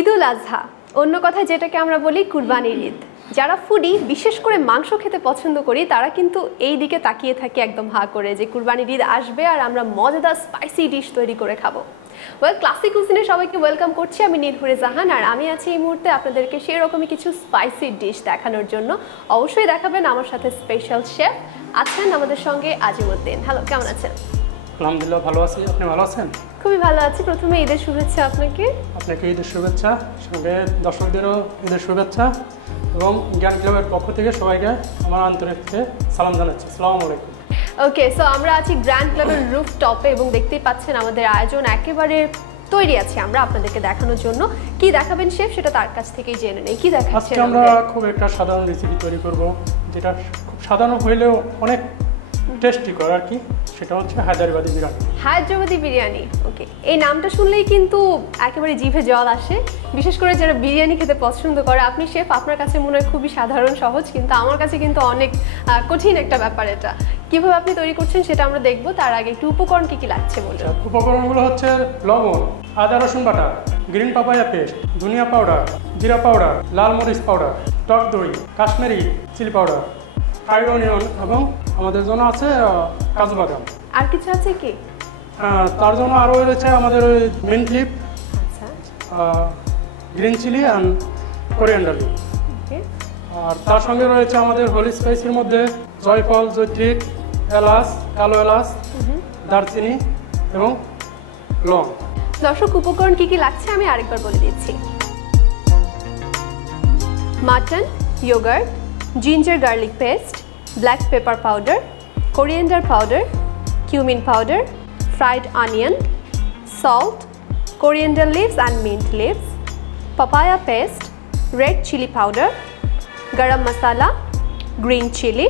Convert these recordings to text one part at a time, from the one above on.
ঈদুল আজহা, অন্য কথায় যেটাকে আমরা বলি কুরবানির ঈদ। যারা ফুডি, বিশেষ করে মাংস খেতে পছন্দ করি, তারা কিন্তু এই দিকে তাকিয়ে থাকে একদম হা করে যে কুরবানির ঈদ আসবে আর আমরা মজাদার স্পাইসি ডিশ তৈরি করে খাবো। ক্লাসিক কুজিনে সবাইকে ওয়েলকাম করছি। আমি নীলহুরে জাহান, আর আমি আছি এই মুহূর্তে আপনাদেরকে সেই রকমই কিছু স্পাইসি ডিশ দেখানোর জন্য। অবশ্যই দেখাবেন আমার সাথে স্পেশাল শেফ আছেন আমাদের সঙ্গে আজিমউদ্দিন। হ্যালো, কেমন আছেন? আলহামদুলিল্লাহ ভালো আছি, আপনি ভালো আছেন? খুবই ভালো আছি। প্রথমে ঈদের শুভেচ্ছা আপনাকে। আপনাকে ঈদের শুভেচ্ছা, সঙ্গে দর্শকদেরও ঈদের শুভেচ্ছা এবং জ্ঞান ক্লাবের পক্ষ থেকে সবাইকে আমার আন্তরিক সালাম জানাচ্ছি। আসসালামু আলাইকুম। ওকে, সো আমরা আছি গ্র্যান্ড ক্লাবের রুফ টপে এবং দেখতেই পাচ্ছেন আমাদের আয়োজন একেবারে তৈরি আছে আমরা আপনাদেরকে দেখানোর জন্য। কি দেখাবেন শেফ, সেটা তার কাছ থেকেই জেনে নেই। কি দেখাচ্ছেন? আজকে আমরা খুব একটা সাধারণ রেসিপি তৈরি করব, যেটা খুব সাধারণ হইলেও অনেক টেস্টি করে আর কি। সেটা হচ্ছে হায়দ্রাবাদি বিরিয়ানি। হায়দ্রাবাদি বিরিয়ানি, ওকে। এই নামটা শুনলেই কিন্তু একেবারে জিভে জল আসে, বিশেষ করে যারা বিরিয়ানি খেতে পছন্দ করে। আপনি শেফ, আপনার কাছে মনে হয় খুবই সাধারণ সহজ, কিন্তু আমার কাছে কিন্তু অনেক কঠিন একটা ব্যাপার এটা। কিভাবে আপনি তৈরি করছেন সেটা আমরা দেখবো। তার আগে একটু উপকরণ কি কি লাগছে বলুন। উপকরণগুলো হচ্ছে লবণ, আদা রসুন বাটা, গ্রিন পাপায়া পেস্ট, ধনিয়া পাউডার, জিরা পাউডার, লাল মরিচ পাউডার, টক দই, Kashmiri chilli powder, fried onion এবং আমাদের জন্য আছে কাজু বাদাম। আর কিছু আছে কি? তার জন্য আরও রয়েছে আমাদের ওই মিন্ট লিপ, আচ্ছা, green chilli and coriander leaf. Okay. আর তার সঙ্গে রয়েছে আমাদের হোলি স্পাইসির মধ্যে জয়ফল, জয়ত্রী, এলাচ, কালো এলাচ, দারচিনি এবং লং। দর্শক, উপকরণ কি কি লাগছে আমি আরেকবার বলে দিচ্ছি। Mutton, yoghurt, ginger garlic paste, black pepper powder, coriander powder, cumin powder, fried onion, salt, coriander leaves and mint leaves, papaya paste, red chili powder, garam masala, green chili,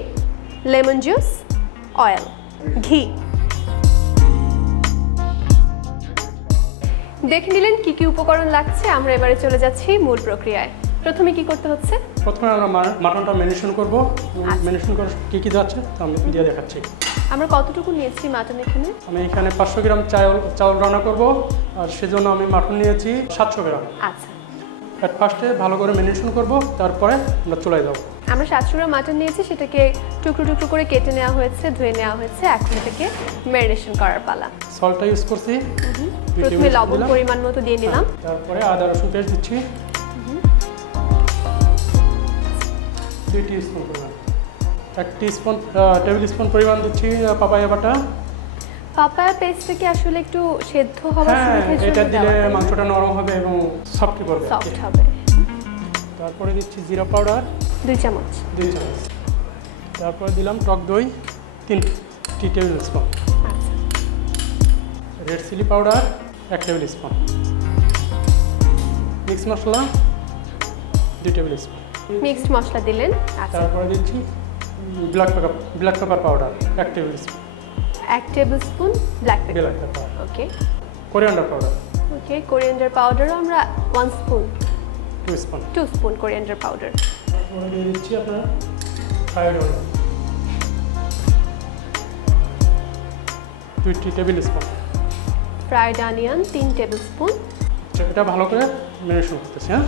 lemon juice, oil, ghee. দেখে নিলেন কি কি উপকরণ লাগছে। আমরা এবারে চলে যাচ্ছি মূল প্রক্রিয়ায়। প্রথমে কি করতে হচ্ছে? প্রথমে আমরা মাটনটা ম্যারিনেশন করব। ম্যারিনেশন করে কি কি যাচ্ছে তা আমি দিয়ে দেখাচ্ছি। আমরা কতটুকু নিয়েছি মাটন এখানে? আমি এখানে 500 গ্রাম চাউল রান্না করব, আর সেজন্য আমি মাটন নিয়েছি 700 গ্রাম। আচ্ছা, ফার্স্টে ভালো করে ম্যারিনেশন করব, তারপরে আমরা চুলায় যাব। আমরা 700 গ্রাম মাটন নিয়েছি, সেটাকে টুকরো টুকরো করে কেটে নেওয়া হয়েছে, ধুয়ে নেওয়া হয়েছে। এখন থেকে ম্যারিনেশন করার পালা। সল্টটা ইউজ করছি। প্রথমে লবণ পরিমাণ মতো দিয়ে নিলাম। তারপরে আদা রসুন পেস্ট দিচ্ছি 2 টিস্পুন পরিমাণ। 1 টেবিল স্পুন পরিমাণ দিচ্ছি পাপায়া বাটা। পাপায়া পেস্টটা কি আসলে একটু সেদ্ধ হওয়ার সুবিধার জন্য এটা দিলে মাংসটা নরম হবে এবং সফট করবে, সফট হবে। তারপরে দিচ্ছি জিরা পাউডার 2 চামচ। তারপরে দিলাম টক দই 3 টেবিল স্পুন। আচ্ছা, red chilli powder 1 tablespoon. Mix মশলা 2 টেবিল স্পুন। মিক্সড মশলা দিলেন। আচ্ছা, তারপরে দিচ্ছি black pepper powder 1 tablespoon. 1 tablespoon black pepper. Okay. Coriander powder. Okay, coriander পাউডারও আমরা 1 স্পুন। 2 spoon coriander powder. তারপরে দিয়ে দিচ্ছি আপনার fried onion 2 table spoon. Fried onion 3 table spoon. এটা ভালো করে ম্যারিনেশন করতেছি। হ্যাঁ,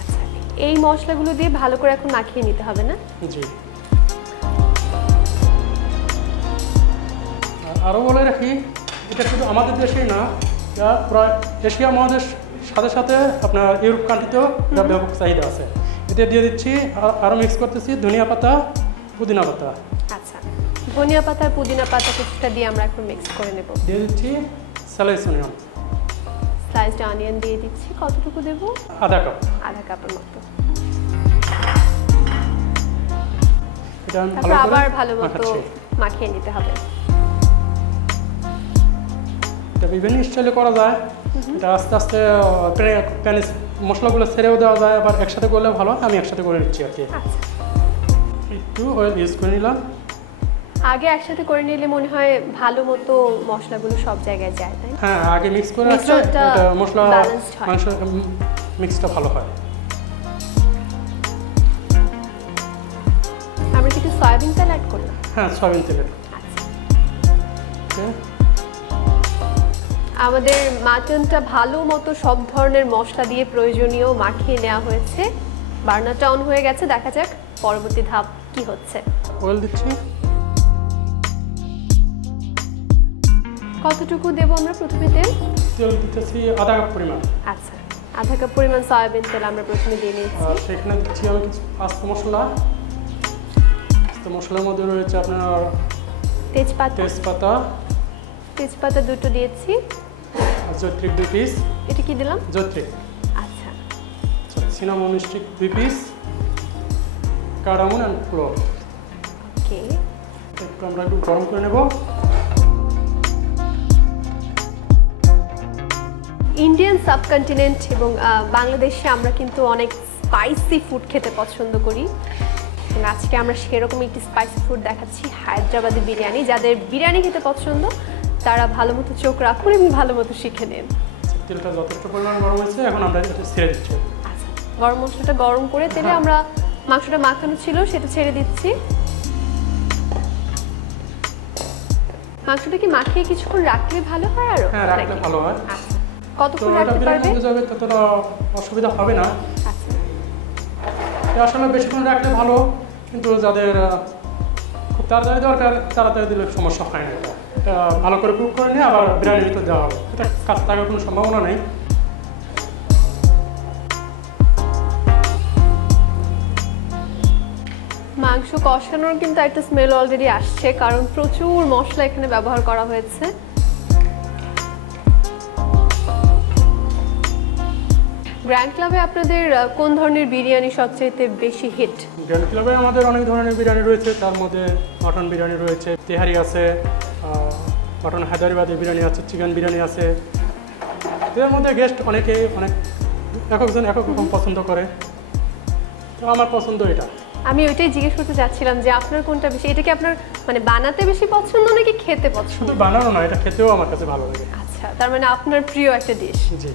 আচ্ছা, এই মশলাগুলো দিয়ে ভালো করে এখন মাখিয়ে নিতে হবে না? জি। আরও বলে রাখি, এটা শুধু আমাদের দেশেই না, এটা প্রায় এশিয়া মহাদেশ সাথে সাথে আপনার ইউরোপ কান্ট্রিতেও এটা ব্যাপক চাহিদা আছে। এতে দিয়ে দিচ্ছি, আরও মিক্স করতেছি ধনিয়া পাতা, পুদিনা পাতা। আচ্ছা, ধনিয়া পাতা আর পুদিনা পাতা কিছুটা দিয়ে আমরা এখন মিক্স করে নেব। দিয়ে দিচ্ছি স্লাইস অনিয়ন। স্লাইসড অনিয়ন দিয়ে দিচ্ছি। কতটুকু দেব? আধা কাপ। আধা কাপের মতো। এটা তারপর আবার ভালো মতো মাখিয়ে নিতে হবে। এটা বিভিন্ন স্টাইলে করা যায়। এটা আস্তে আস্তে প্যানে মশলাগুলো ছেড়েও দেওয়া যায়, আবার একসাথে করলে ভালো। আমি একসাথে করে নিচ্ছি আর কি। আচ্ছা, একটু অয়েল ইউজ করে নিলাম। আগে একসাথে করে নিলে মনে হয় ভালো মতো মশলাগুলো সব জায়গায় যায়, তাই না? হ্যাঁ, আগে মিক্স করে রাখলে এটা মশলা মাংস মিক্সটা ভালো হয়। আমরা কি একটু সয়াবিন তেল অ্যাড করলাম? হ্যাঁ, সয়াবিন তেল। আচ্ছা, ওকে। আমাদের মাটনটা ভালো মতো সব ধরনের মশলা দিয়ে প্রয়োজনীয় মাখিয়ে নেওয়া হয়েছে। বার্নারটা অন হয়ে গেছে, দেখা যাক পরবর্তী ধাপ কি হচ্ছে। অয়েল দিচ্ছি। কতটুকু দেবো আমরা প্রথমে তেল? তেল দিতেছি আধা কাপ পরিমাণ। আচ্ছা, আধা কাপ পরিমাণ সয়াবিন তেল আমরা প্রথমে দিয়ে নিয়েছি। আর সেখানে দিচ্ছি আমি কিছু আস্ত মশলা। আস্ত মশলার মধ্যে রয়েছে আপনার তেজপাতা। তেজপাতা দুটো দিয়েছি। আর জৈত্রিক 2 পিস। এটা কি দিলাম? জৈত্রিক। আচ্ছা। Cinnamon stick 2 piece. Cardamom and clove. Okay. একটু আমরা একটু গরম করে নেব। ইন্ডিয়ান সাবকন্টিনেন্ট এবং বাংলাদেশে আমরা কিন্তু অনেক স্পাইসি ফুড খেতে পছন্দ করি। আজকে আমরা সেরকম একটি স্পাইসি ফুড দেখাচ্ছি, হায়দ্রাবাদি বিরিয়ানি। যাদের বিরিয়ানি খেতে পছন্দ তারা ভালো মতো চোখ রাখুন এবং ভালো মতো শিখে নেন। তেলটা যথেষ্ট পরিমাণ গরম হয়েছে, এখন আমরা এটা ছেড়ে দিচ্ছি। আচ্ছা, গরম মশলাটা গরম করে তেলে আমরা মাংসটা মাখানো ছিল সেটা ছেড়ে দিচ্ছি। মাংসটা কি মাখিয়ে কিছুক্ষণ রাখলে ভালো হয় আরো? হ্যাঁ, রাখলে ভালো হয়। আচ্ছা, কতক্ষণ রাখতে পারবে? যাবে ততটা অসুবিধা হবে না। আচ্ছা, এটা আসলে বেশিক্ষণ রাখলে ভালো, কিন্তু যাদের খুব তাড়াতাড়ি দরকার তাড়াতাড়ি দিলে সমস্যা হয় না। এটা ভালো করে কুক করে নিয়ে আবার বিরিয়ানির ভিতরে দেওয়া হবে। এটা কাজ থাকার কোনো সম্ভাবনা নেই। মাংস কষানোর কিন্তু একটা স্মেল অলরেডি আসছে, কারণ প্রচুর মশলা এখানে ব্যবহার করা হয়েছে। গ্র্যান্ড ক্লাবে আপনাদের কোন ধরনের বিরিয়ানি সবচেয়ে বেশি হিট? গ্র্যান্ড ক্লাবে আমাদের অনেক ধরনের বিরিয়ানি রয়েছে, তার মধ্যে মটন বিরিয়ানি রয়েছে, তেহারি আছে, মটন হায়দ্রাবাদি বিরিয়ানি আছে, চিকেন বিরিয়ানি আছে। এর মধ্যে গেস্ট অনেক একজন এক এক রকম পছন্দ করে, তো আমার পছন্দ এটা। আমি ওইটাই জিজ্ঞেস করতে চাচ্ছিলাম যে আপনার কোনটা বেশি, এটা কি আপনার মানে বানাতে বেশি পছন্দ নাকি খেতে পছন্দ? শুধু বানানো না, এটা খেতেও আমার কাছে ভালো লাগে। আচ্ছা, তার মানে আপনার প্রিয় একটা ডিশ। জি।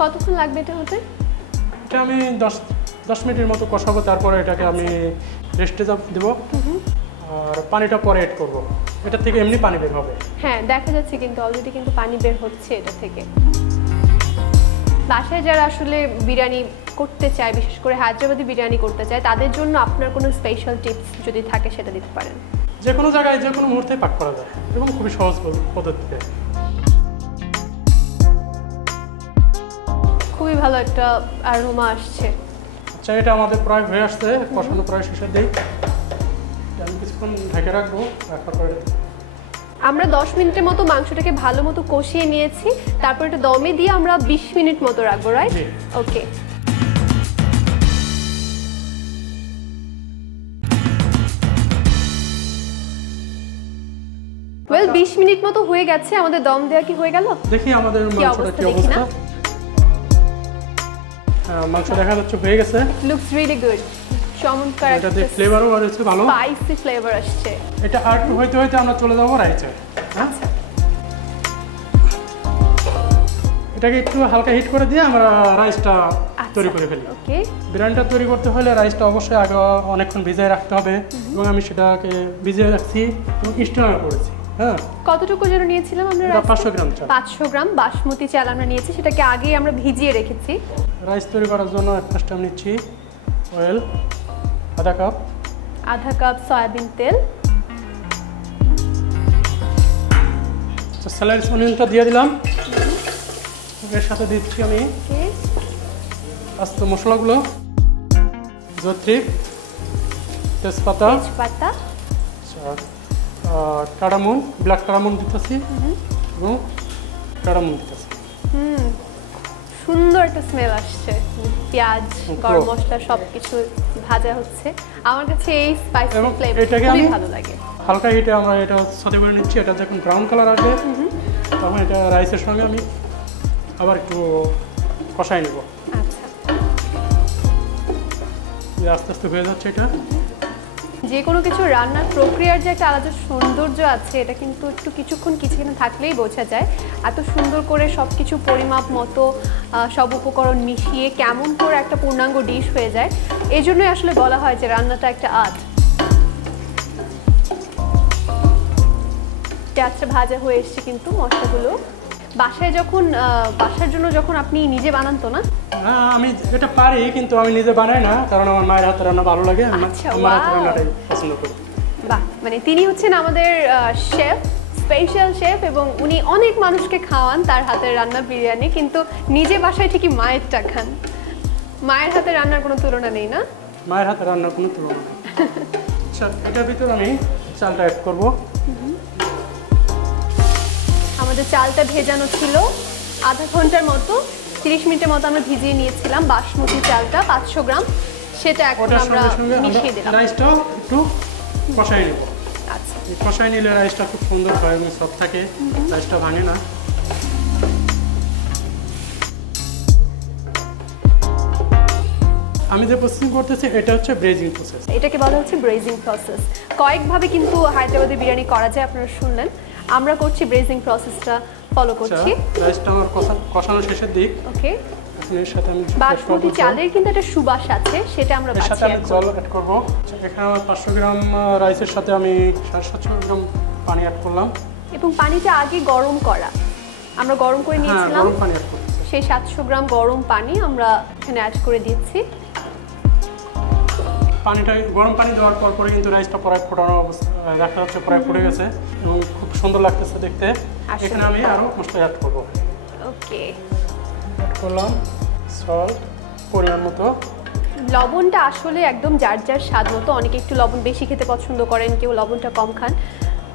কতক্ষণ লাগবে এটা হতে? এটা আমি 10 মিনিটের মতো কষাবো, তারপরে এটাকে আমি রেস্টে দেবো। আর পানিটা পরে এড করবো, এটা থেকে এমনি পানি বের হবে। হ্যাঁ, দেখা যাচ্ছে কিন্তু অলরেডি কিন্তু পানি বের হচ্ছে এটা থেকে। বাসায় যারা আসলে বিরিয়ানি করতে চায়, বিশেষ করে হায়দ্রাবাদি বিরিয়ানি করতে চায়, তাদের জন্য আপনার কোনো স্পেশাল টিপস যদি থাকে সেটা দিতে পারেন। যে কোনো জায়গায় যে কোনো মুহূর্তে পাক করা যায় এবং খুবই সহজ পদ্ধতিতে। খুবই ভালো একটা অ্যারোমা আসছে। আচ্ছা, এটা আমাদের প্রায় হয়ে আসছে, কষানো প্রায় শেষের দিক। আমি কিছুক্ষণ ঢেকে রাখবো, রাখার পরে আমরা 10 মিনিটের মতো মাংসটাকে ভালো মতো কষিয়ে নিয়েছি, তারপর এটা দমে দিয়ে আমরা 20 মিনিট মতো রাখবো, রাইট? ওকে। ওয়েল, 20 মিনিট মতো হয়ে গেছে, আমাদের দম দেওয়া কি হয়ে গেল? দেখি আমাদের মাংসটা কি অবস্থা। মাংস দেখা যাচ্ছে হয়ে গেছে। Looks really good. চমৎকার একটা ফ্লেভারও আসছে, ভালো স্পাইসি ফ্লেভার আসছে। এটা আর একটু হইতে হইতে আমরা চলে যাবো রাইসে। আচ্ছা, এটাকে একটু হালকা হিট করে দিয়ে আমরা রাইসটা তৈরি করে ফেলি। ওকে। বিরিয়ানিটা তৈরি করতে হলে রাইসটা অবশ্যই আগে অনেকক্ষণ ভিজিয়ে রাখতে হবে, এবং আমি সেটাকে ভিজিয়ে রাখছি এবং স্টিমার করেছি। হ্যাঁ, কতটুকু যেন নিয়েছিলাম আমরা? 500 গ্রাম চাল। 500 গ্রাম বাসমতি চাল আমরা নিয়েছি, সেটাকে আগেই আমরা ভিজিয়ে রেখেছি। রাইস তৈরি করার জন্য ফার্স্ট আমি নিচ্ছি অয়েল আধা কাপ, আধা কাপ সয়াবিন তেল, স্যালাড অনিয়নটা দিয়ে দিলাম। এর সাথে দিচ্ছি আমি আস্ত মশলাগুলো, জৈত্রিক, তেজপাতা, কার্ডামন, ব্ল্যাক কার্ডামন দিতেছি এবং কার্ডামন দিতেছি। সুন্দর একটা স্মেল আসছে, পেঁয়াজ, গরম মশলা সবকিছু ভাজা হচ্ছে। আমার কাছে এই স্পাইসি ফ্লেভারটা খুবই ভালো লাগে। হালকা হিটে আমরা এটা সতে করে নিচ্ছি। এটা যখন ব্রাউন কালার আসবে তখন এটা রাইসের সঙ্গে আমি আবার একটু কষাই নেব। আচ্ছা, আস্তে আস্তে হয়ে যাচ্ছে। এটা যে কোনো কিছু রান্নার প্রক্রিয়ার যে একটা আলাদা সৌন্দর্য আছে, এটা কিন্তু একটু কিছুক্ষণ থাকলেই বোঝা যায়। এত সুন্দর করে সব কিছু পরিমাপ মতো সব উপকরণ মিশিয়ে কেমন করে একটা পূর্ণাঙ্গ ডিশ হয়ে যায়। এই জন্যই আসলে বলা হয় যে রান্নাটা একটা আর্ট। পেঁয়াজটা ভাজা হয়ে এসছে কিন্তু মশলাগুলো। বাসার জন্য যখন আপনি নিজে বানান তো না? আমি এটা পারি, কিন্তু আমি নিজে বানাই না, কারণ আমার মায়ের হাতের রান্না ভালো লাগে। আচ্ছা, আমার হাতের রান্নাটাই পছন্দ করি। বাহ, মানে তিনি হচ্ছেন আমাদের শেফ, স্পেশাল শেফ, এবং উনি অনেক মানুষকে খাওয়ান তার হাতের রান্না বিরিয়ানি, কিন্তু নিজে বাসায় ঠিকই মায়েরটা খান। মায়ের হাতের রান্নার কোনো তুলনা নেই না? মায়ের হাতের রান্নার কোনো তুলনা নেই। আচ্ছা, এটার ভিতরে আমি চালটা অ্যাড করব। আমাদের চালটা ভেজানো ছিল আধা ঘন্টার মতো, 30 মিনিটের মতো আমরা ভিজিয়ে নিয়েছিলাম বাসমতি চালটা 500 গ্রাম। সেটা এখন আমরা মিশিয়ে দিলাম। রাইসটা একটু কষাই নেব। আচ্ছা, এই কষাই নিলে রাইসটা খুব সুন্দর হয় এবং সফট থাকে, রাইসটা ভাঙে না। আমি যে প্রসেসিং করতেছি এটা হচ্ছে ব্রেজিং প্রসেস। এটাকে বলা হচ্ছে ব্রেজিং প্রসেস। কয়েকভাবে কিন্তু হায়দ্রাবাদি বিরিয়ানি করা যায়, আপনারা শুনলেন। আমরা করছি ব্রেজিং প্রসেসটা ফলো করছি। রাইসটা আমার কষানো শেষের দিক। ওকে, এর সাথে আমি বাসমতি চালের কিন্তু একটা সুবাস আছে, সেটা আমরা এর সাথে আমি জল অ্যাড করব। এখানে আমার 500 গ্রাম রাইসের সাথে আমি 750 গ্রাম পানি অ্যাড করলাম। এবং পানিটা আগে গরম করা, আমরা গরম করে নিয়েছিলাম। গরম পানি অ্যাড করতেছি। সেই 700 গ্রাম গরম পানি আমরা এখানে অ্যাড করে দিচ্ছি। পানিটা গরম পানি দেওয়ার পর পরে কিন্তু রাইসটা প্রায় ফোটানো অবস্থা দেখা যাচ্ছে, প্রায় ফুটে গেছে এবং খুব সুন্দর লাগতেছে দেখতে। এখানে আমি আরও মশলা অ্যাড করব। ওকে, অ্যাড করলাম সল্ট পরিমাণ মতো। লবণটা আসলে একদম যার যার স্বাদ মতো, অনেকে একটু লবণ বেশি খেতে পছন্দ করেন, কেউ লবণটা কম খান।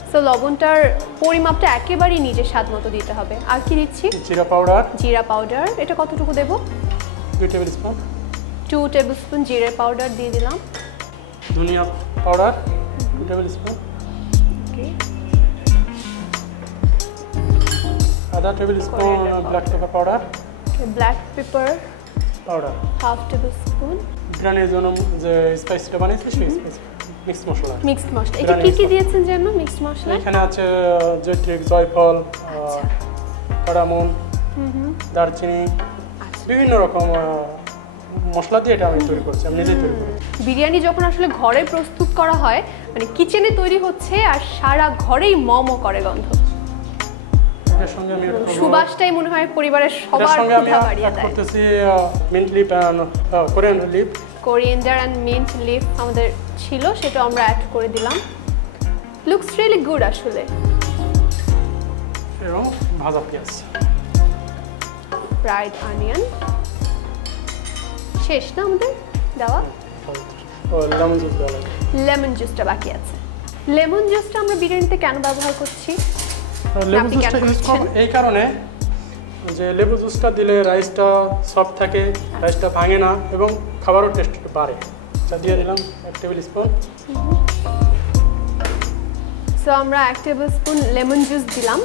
সো লবণটার পরিমাপটা একেবারেই নিজের স্বাদ মতো দিতে হবে। আর কি দিচ্ছি? জিরা পাউডার। জিরা পাউডার, এটা কতটুকু দেব? 2 টেবিল স্পুন। 2 টেবিল স্পুন জিরা পাউডার দিয়ে দিলাম। ধনিয়া পাউডার 2 টেবিল স্পুন। ওকে, আধা table spoon black pepper powder. Black pepper powder 1/2 table spoon. বিরিয়ানির জন্য যে স্পাইসিটা বানিয়েছি সেই স্পাইস মিক্সড মশলা। মিক্সড মশলা, এটা কি কি দিয়েছেন যেন মিক্সড মশলা? এখানে আছে জয়ত্রী, জয়ফল, কাড়ামন, দারচিনি, বিভিন্ন রকম মশলা দিয়ে এটা আমি তৈরি করছি, আমি নিজেই তৈরি করি। বিরিয়ানি যখন আসলে ঘরে প্রস্তুত করা হয়, মানে কিচেনে তৈরি হচ্ছে আর সারা ঘরেই মমো করে গন্ধ। এর সঙ্গে আমি সুবাসটাই মনে হয় পরিবারের সবার ক্ষুধা বাড়িয়ে দেয়। করতেছি mint leaf and coriander leaf. Coriander and mint leaf আমাদের ছিল, সেটা আমরা অ্যাড করে দিলাম। লুকস রিয়েলি গুড আসলে। এবং ভাজা পেঁয়াজ, ফ্রাইড অনিয়ন। শেষ না আমাদের দেওয়া? লেমন জুস দেওয়া লাগে। লেমন জুসটা বাকি আছে। লেমন জুসটা আমরা বিরিয়ানিতে কেন ব্যবহার করছি? লেবু জুসটা ইউজ করব এই কারণে যে লেবু জুসটা দিলে রাইসটা সফট থাকে, রাইসটা ভাঙে না এবং খাবারও টেস্ট বাড়ে। আচ্ছা, দিয়ে দিলাম 1 টেবিল স্পুন। সো আমরা 1 টেবিল স্পুন লেমন জুস দিলাম,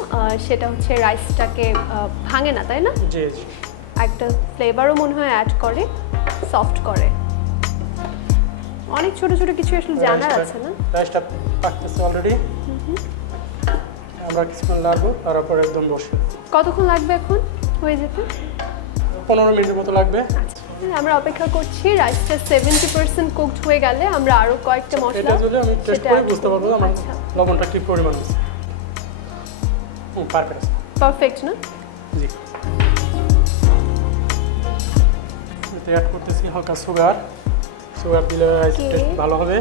সেটা হচ্ছে রাইসটাকে ভাঙে না, তাই না? জি জি, একটা ফ্লেভারও মনে হয় অ্যাড করে, সফট করে। অনেক ছোট ছোট কিছু আসলে জানার আছে না? রাইসটা পাকতেছে অলরেডি। আমরা কিছুক্ষণ লাগবে, তারপর একদম বসে। কতক্ষণ লাগবে এখন হয়ে যেতে? 15 মিনিটের মতো লাগবে। আচ্ছা, আমরা অপেক্ষা করছি। রাইসটা 70% কুকড হয়ে গেলে আমরা আরো কয়েকটা মশলা, এটা যদি আমি টেস্ট করে বুঝতে পারবো আমার আচ্ছা, লবণটা কি পরিমাণ আছে। পারফেক্ট, পারফেক্ট না? জি। এতে অ্যাড করতেছি হালকা সুগার। সুগার দিলে রাইস টেস্ট ভালো হবে,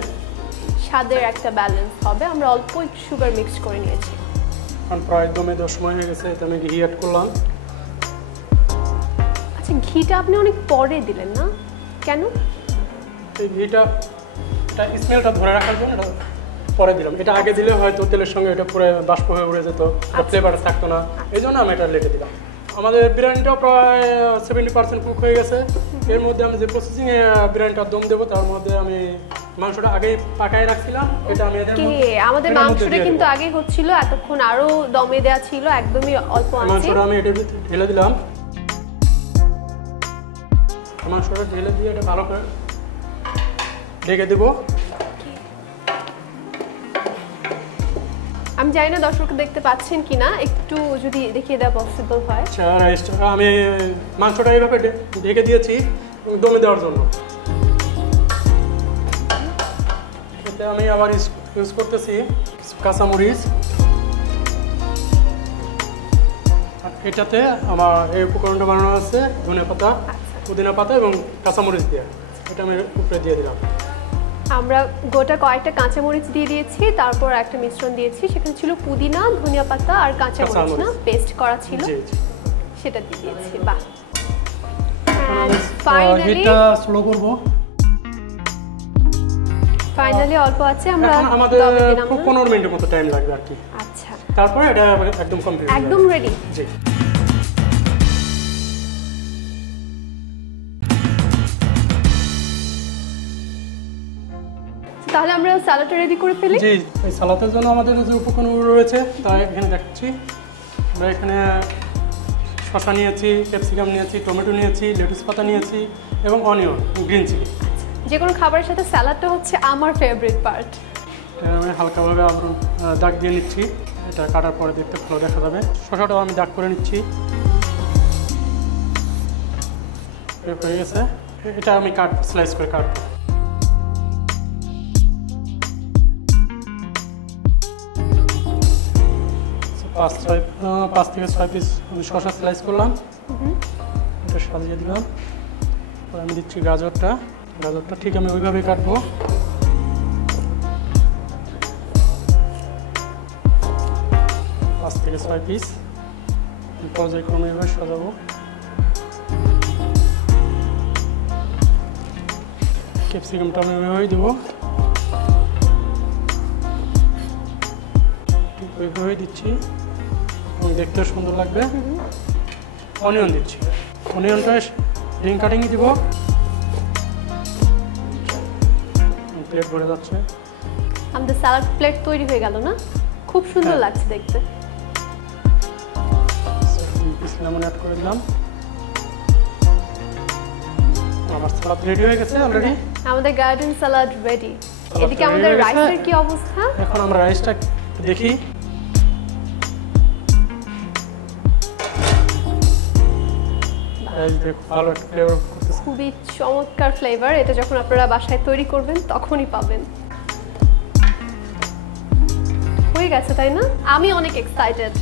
স্বাদের একটা ব্যালেন্স হবে। আমরা অল্প একটু সুগার মিক্স করে নিয়েছি। কারণ প্রায় দমে 10 সময় হয়ে গেছে, এতে আমি ঘি অ্যাড করলাম। আচ্ছা, ঘিটা আপনি অনেক পরে দিলেন না কেন? এই ঘিটা স্মেলটা ধরে রাখার জন্য এটা পরে দিলাম। এটা আগে দিলে হয়তো তেলের সঙ্গে এটা পুরো বাষ্প হয়ে উড়ে যেত, ফ্লেভার থাকতো না, এই জন্য আমি এটা লেটে দিলাম। আমাদের বিরিয়ানিটাও প্রায় 70% কুক হয়ে গেছে। এর মধ্যে আমি যে প্রসেসিংয়ে বিরিয়ানিটা দম দেবো তার মধ্যে আমি মাংসটা আগেই পাকায় রাখছিলাম। এটা আমি আমাদের মাংসটা কিন্তু আগেই হচ্ছিল, এতক্ষণ আরো দমে দেওয়া ছিল, একদমই অল্প আছে। মাংসটা আমি এটার ভিতরে ঢেলে দিলাম। মাংসটা ঢেলে দিয়ে এটা ভালো করে ঢেকে দেবো। আমি জানি না দর্শক দেখতে পাচ্ছেন কিনা, একটু যদি দেখিয়ে দেওয়া পসিবল হয়। আচ্ছা, রাইসটা আমি মাংসটা এইভাবে ঢেকে দিয়েছি দমে দেওয়ার জন্য। এতে আমি আবার ইউজ করতেছি কাঁচামরিচ। এটাতে আমার এই উপকরণটা বানানো আছে ধনিয়া পাতা, পুদিনা পাতা এবং কাঁচামরিচ দিয়ে। এটা আমি উপরে দিয়ে দিলাম। আমরা গোটা কয়েকটা কাঁচামরিচ দিয়ে দিয়েছি, তারপর একটা মিশ্রণ দিয়েছি, সেখানে ছিল পুদিনা, ধনিয়া পাতা আর কাঁচামরিচ না পেস্ট করা ছিল, সেটা দিয়ে দিয়েছি। বাহ, এটা স্লো করব। ফাইনালি অল্প আছে, আমরা আমাদের 15 মিনিটের মতো টাইম লাগবে আর কি। আচ্ছা, তারপরে এটা একদম কমপ্লিট, একদম রেডি। জি। তাহলে আমরা সালাডটা রেডি করে ফেলি। জি, এই সালাদের জন্য আমাদের যে উপকরণগুলো রয়েছে তা এখানে দেখাচ্ছি। আমরা এখানে শসা নিয়েছি, ক্যাপসিকাম নিয়েছি, টমেটো নিয়েছি, লেটুস পাতা নিয়েছি এবং অনিয়ন, গ্রিন চিলি। যে কোনো খাবারের সাথে স্যালাডটা হচ্ছে আমার ফেভারিট পার্ট। আমি হালকাভাবে দাগ দিয়ে নিচ্ছি, এটা কাটার পরে দেখতে ভালো দেখা যাবে। শসাটাও আমি দাগ করে নিচ্ছি, হয়ে গেছে। এটা আমি স্লাইস করে কাটবো। পাঁচ থেকে ছয় পিস আমি শসা স্লাইস করলাম, এটা সাজিয়ে দিলাম। আমি দিচ্ছি গাজরটা ঠিক আমি ওইভাবেই কাটবো। 5 থেকে 6 পিস পর্যায়ক্রমে এভাবে সাজাবো। ক্যাপসিকামটা আমি ওইভাবেই দেবো, ঠিক ওইভাবেই দিচ্ছি এবং দেখতে সুন্দর লাগবে। অনিয়ন দিচ্ছি, অনিয়নটা রিং কাটিংই দিব। প্লেট ভরে যাচ্ছে, আমাদের স্যালাড প্লেট তৈরি হয়ে গেল না? খুব সুন্দর লাগছে দেখতে। লেমন অ্যাড করে দিলাম। আমার সালাদ রেডি হয়ে গেছে অলরেডি। আমাদের গার্ডেন সালাড রেডি। এদিকে আমাদের রাইসের কি অবস্থা? এখন আমরা রাইসটা দেখি। খুবই চমৎকার ফ্লেভার। এটা যখন আপনারা বাসায় তৈরি করবেন তখনই পাবেন। হয়ে গেছে তাই না? আমি অনেক এক্সাইটেড,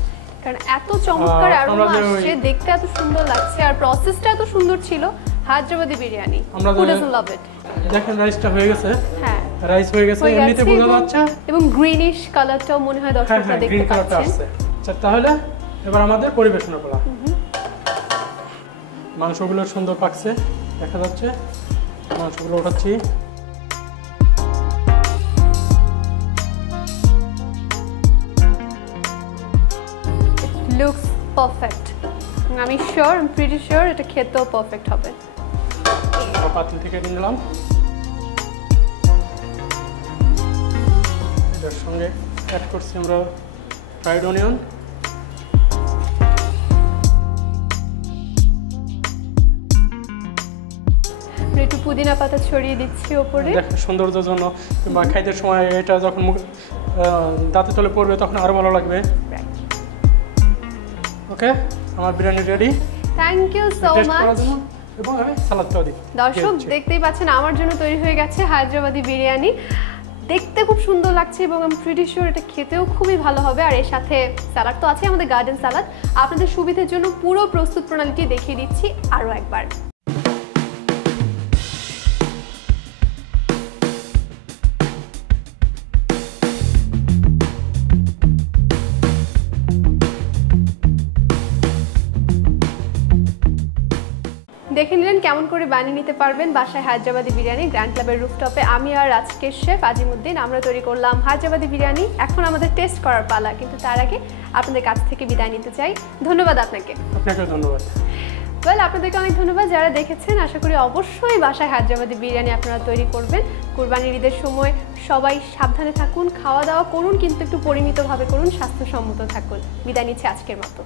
কারণ এত চমৎকার অ্যারোমা আসছে, দেখতে এত সুন্দর লাগছে, আর প্রসেসটা এত সুন্দর ছিল। হায়দ্রাবাদি বিরিয়ানি, হু ডাজন্ট লাভ ইট? দেখেন রাইসটা হয়ে গেছে। হ্যাঁ, রাইস হয়ে গেছে, এমনিতে বোঝা যাচ্ছে। এবং গ্রিনিশ কালারটাও মনে হয় দর্শকরা দেখতে পাচ্ছেন। আচ্ছা, তাহলে এবার আমাদের পরিবেশনা করা। মাংসগুলো সুন্দর পাকছে, দেখা যাচ্ছে। মাংসগুলো উঠাচ্ছি। Looks perfect. আমি sure, I am pretty sure এটা খেতেও পারফেক্ট হবে। পাতিল থেকে নিলাম, এটার সঙ্গে অ্যাড করছি আমরা ফ্রাইড অনিয়ন। একটু পুদিনা পাতা ছড়িয়ে দিচ্ছি ওপরে সৌন্দর্যের জন্য, কিংবা খাইতে সময় এটা যখন দাঁতে তলে পড়বে তখন আরো ভালো লাগবে। ওকে, আমার biryani ready. Thank you so much. এবং আমি সালাদটাও দিই। দর্শক দেখতেই পাচ্ছেন আমার জন্য তৈরি হয়ে গেছে হায়দ্রাবাদি বিরিয়ানি। দেখতে খুব সুন্দর লাগছে এবং আমি প্রিটি শিওর এটা খেতেও খুবই ভালো হবে। আর এর সাথে স্যালাড তো আছে, আমাদের গার্ডেন স্যালাড। আপনাদের সুবিধার জন্য পুরো প্রস্তুত প্রণালীটি দেখিয়ে দিচ্ছি আরও একবার। দেখে নিলেন কেমন করে বানিয়ে নিতে পারবেন বাসায় হায়দ্রাবাদি বিরিয়ানি। গ্র্যান্ড ক্লাবের রুফটপে আমি আর আজকের শেফ আজিমুদ্দিন আমরা তৈরি করলাম হায়দ্রাবাদি বিরিয়ানি। এখন আমাদের টেস্ট করার পালা, কিন্তু তার আগে আপনাদের কাছ থেকে বিদায় নিতে চাই। ধন্যবাদ আপনাকে। আপনাকে ধন্যবাদ। আপনাদেরকে অনেক ধন্যবাদ যারা দেখেছেন। আশা করি অবশ্যই বাসায় হায়দ্রাবাদি বিরিয়ানি আপনারা তৈরি করবেন। কুরবানির ঈদের সময় সবাই সাবধানে থাকুন, খাওয়া দাওয়া করুন, কিন্তু একটু পরিমিতভাবে করুন, স্বাস্থ্যসম্মত থাকুন। বিদায় নিচ্ছি আজকের মতো।